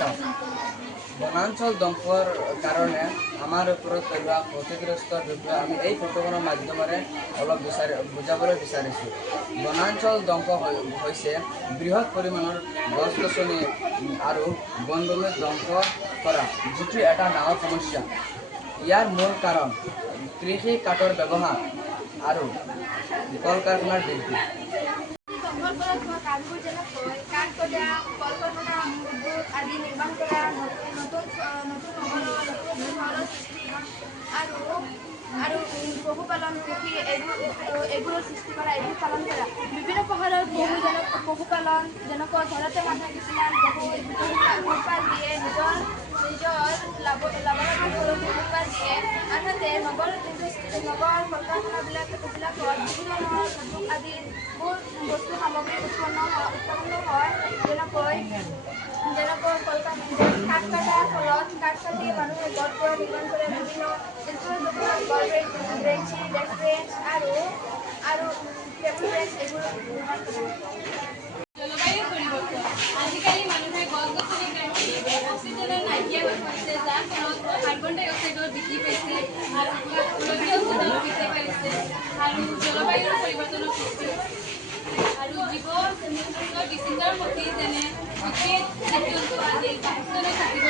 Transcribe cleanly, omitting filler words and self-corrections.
নমস্কাৰ। বনাঞ্চল ধ্বংসৰ কাৰণে আমাৰ ওপৰত পেলোৱা ক্ষতিগ্ৰস্তৰ বিষয়ে আমি এই ফটোখনৰ মাধ্যমেৰে অলপ বুজাবলৈ বিচাৰিছোঁ। বনাঞ্চল ধ্বংস হৈছে বৃহৎ পৰিমাণৰ গছ গছনি আৰু বনভূমি ধ্বংস কৰা, যিটো এটা ডাঙৰ সমস্যা। ইয়াৰ মূল কাৰণ কৃষি কাঠৰ ব্যৱহাৰ আৰু কল কাৰখানাৰ বৃদ্ধি। কাঠবোৰ যেনেকৈ কাঠ কটা, কল কাৰখানা, উদ্যোগ আদি নিৰ্মাণ কৰা, নতুন চহৰৰ সৃষ্টি আৰু পশুপালন, কৃষি এইবোৰৰ সৃষ্টি কৰা, এইবোৰ পালন কৰা। বিভিন্ন প্ৰকাৰৰ পশুপালন, যেনেকৈ ঘৰতে মানুহে কিছুমান পোহপাল দিয়ে, নিজৰ লাভালাভৰ পোহপাল দিয়ে। আনহাতে নগৰ কল কাৰখানাবিলাকত বিভিন্ন ধৰণৰ উদ্যোগ আদিৰ বহুত বস্তু সামগ্ৰী উৎপন্ন হয়। যেনেকৈ কাঠ কটাৰ ফলত কাঠ কাটি মানুহে ঘৰ নিৰ্মাণ কৰে, বিভিন্ন বেঞ্চি, ডেস্ক বেঞ্চ আৰু টেবুল বেঞ্চ এইবোৰ নিৰ্মাণ কৰে। জলবায়ু পৰিৱৰ্তন। আজিকালি মানুহে গছ-গছনি কাটি অক্সিজেনৰ নাইকিয়া হৈ পৰিছে, যাৰ ফলত কাৰ্বন ডাই অক্সাইডৰ বৃদ্ধি পাইছে আৰু গোলকীয় উষ্ণতা বৃদ্ধি পাইছে আৰু জলবায়ুৰ পৰিৱৰ্তনৰ সৃষ্টি হৈছে। আৰু জীৱ বিচিত্ৰৰ প্ৰতি যেনে উদ্ভিদ, জীৱ-জন্তু আদি বাসস্থানত থাকিব